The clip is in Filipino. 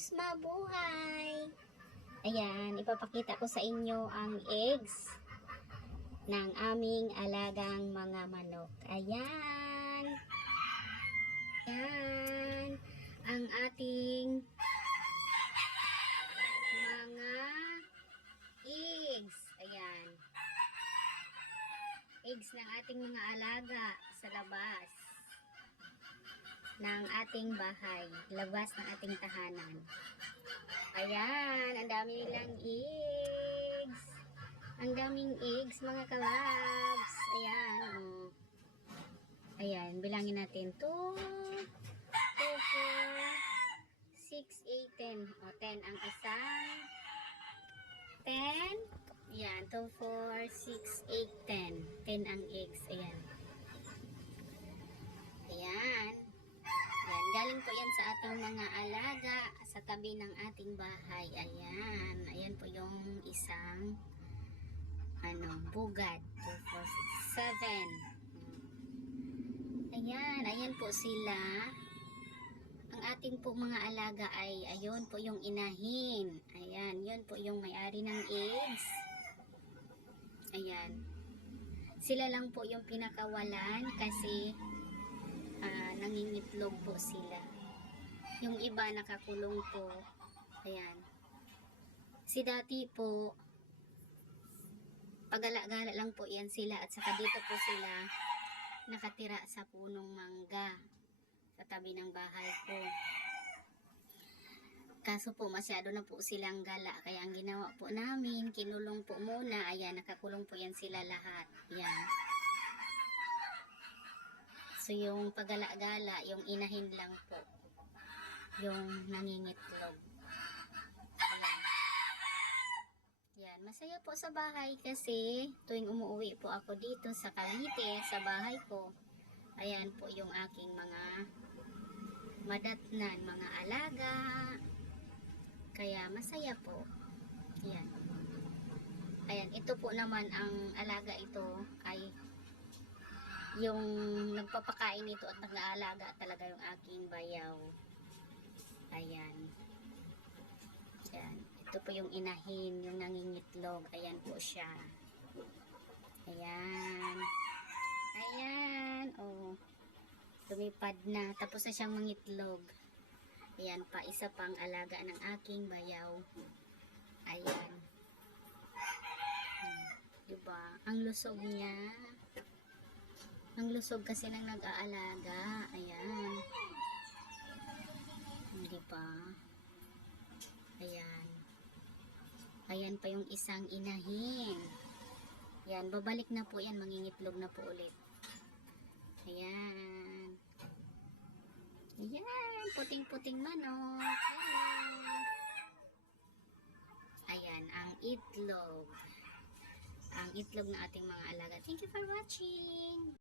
Kalabs, mabuhay! Ayan, ipapakita ko sa inyo ang eggs ng aming alagang mga manok. Ayan! Ayan! Ang ating mga eggs. Ayan. Eggs ng ating mga alaga sa labas ng ating bahay, labas ng ating tahanan. Ayan, ang dami nilang eggs. Ang daming eggs, mga kalabs. Ayan, oh. Ayan, bilangin natin. 2, 2, 4, 6, 8, 10. O, 10 ang isang. 10. Ayan, 2, 4, 6, 8, 10. 10 ang eggs. Ayan. Ayan, galing po yan sa ating mga alaga sa tabi ng ating bahay. Ayan. Ayan po yung isang ano, bugad. 2, 4, 6, 7. Ayan, ayan po sila. Ang ating po mga alaga ay ayun po yung inahin. Ayan, yun po yung may-ari ng eggs. Ayan. Sila lang po yung pinakawalan kasi ah, nangingitlog po sila. Yung iba nakakulong po. Ayan. Si dati po, pagala-gala lang po yan sila at saka dito po sila nakatira sa punong mangga sa tabi ng bahay ko. Kaso po masyado na po silang gala kaya ang ginawa po namin, kinulong po muna, ayan nakakulong po yan sila lahat. Yan. So yung pagala-gala, yung inahin lang po. Yung nangingitlog. Ayan. Yan, masaya po sa bahay kasi tuwing umuwi po ako dito sa Cavite, sa bahay ko. Ayan po yung aking mga madatnan, mga alaga. Kaya masaya po. Ayan. Ayan, ito po naman ang alaga ito ay yung nagpapakain nito at nag-aalaga talaga yung aking bayaw. Ayan. Ayan. Ito po yung inahin, yung nangingitlog. Ayan po siya. Ayan. Ayan. Oh. Lumipad na. Tapos na siyang mangitlog. Ayan pa. Isa pang alaga ng aking bayaw. Ayan. Hmm. Diba? Ang lusog niya. Ang lusog kasi nang nag-aalaga. Ayan. Pa. Ayan. Ayan pa yung isang inahin. Ayan, babalik na po yan. Mangingitlog na po ulit. Ayan. Ayan, puting-puting manok. Hello. Ayan, ang itlog. Ang itlog ng ating mga alaga. Thank you for watching.